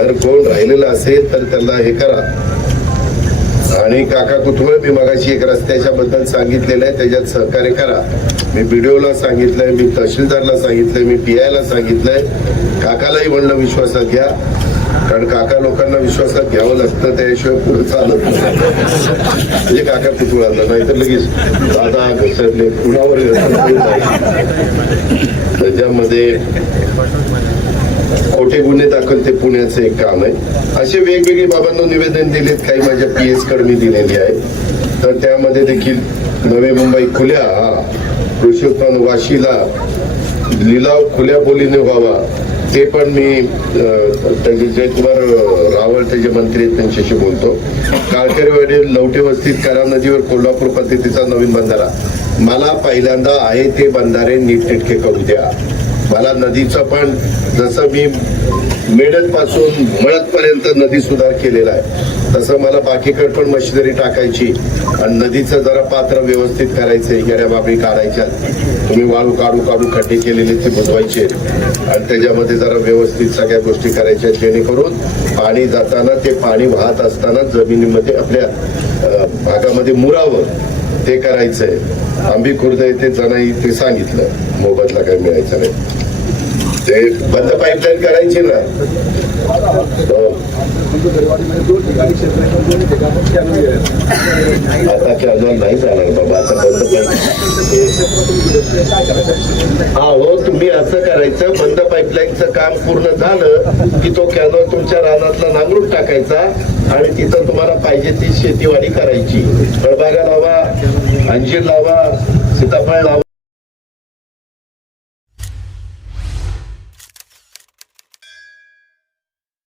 जर कोण राहिलेलं असेल तर त्याला हे करा. आणि काका कुतुळ मी मगाशी एक रस्त्याच्या बद्दल सांगितलेलं आहे त्याच्यात सहकार्य करा. मी बीडीओला सांगितलंय मी तहसीलदारला सांगितलंय मी पी आयला सांगितलंय. काकालाही म्हणणं विश्वासात घ्या. कारण काका लोकांना विश्वासात घ्यावं लागतं त्याशिवाय पुढे चालत नाही. म्हणजे काका कुतुळाला नाहीतर लगेच दादा घसरले कुणावर घसरले त्याच्यामध्ये खोटे गुन्हे दाखल ते पुण्याचं एक काम आहे. असे वेगवेगळे बाबांना निवेदन दिलेत काही माझ्या पी एसकडे मी दिलेली आहे. तर त्यामध्ये देखील नवी मुंबई खुल्या हा. कृषी उत्पन्न वाशीला लिलाव खुल्या बोलीने व्हावा. ते पण मी अं, त्याचे जयकुमार रावळ त्याचे मंत्री आहेत त्यांच्याशी बोलतो. काळकरीवाडी लवटे वस्तीत करा नदीवर कोल्हापूर पद्धतीचा नवीन बंधारा. मला पहिल्यांदा आहे ते बंधारे नीटनेटके करू द्या. मला नदीचं पण जसं मी मेडत पासून मळत पर्यंत नदी सुधार केलेला आहे तसं मला बाकीकडे पण मशिनरी टाकायची आणि नदीचं जरा पात्र व्यवस्थित करायचं गेल्या बाबी काढायच्या. तुम्ही वाळू काढू काढू खड्डे केलेले ते बुजवायचे. आणि त्याच्यामध्ये जरा व्यवस्थित सगळ्या गोष्टी करायच्या जेणेकरून पाणी जाताना ते पाणी वाहत असताना जमिनीमध्ये आपल्या भागामध्ये मुरावं ते करायचंय. आंबी खुर्द येथे जणाई ते सांगितलं. मोबदला काय मिळायचा नाही. ते बंद पाईपलाईन करायची ना. हो. आता कॅनॉल नाही जाणार बाबा आता बंद पाईप हा हो तुम्ही असं करायचं बंद पाईपलाईनचं काम पूर्ण झालं की तो कॅनॉल तुमच्या रानातला नांगरून टाकायचा आणि तिथं तुम्हाला पाहिजे ती शेतीवाडी करायची. फळबागा लावा अंजीर लावा सीताफळ लावा.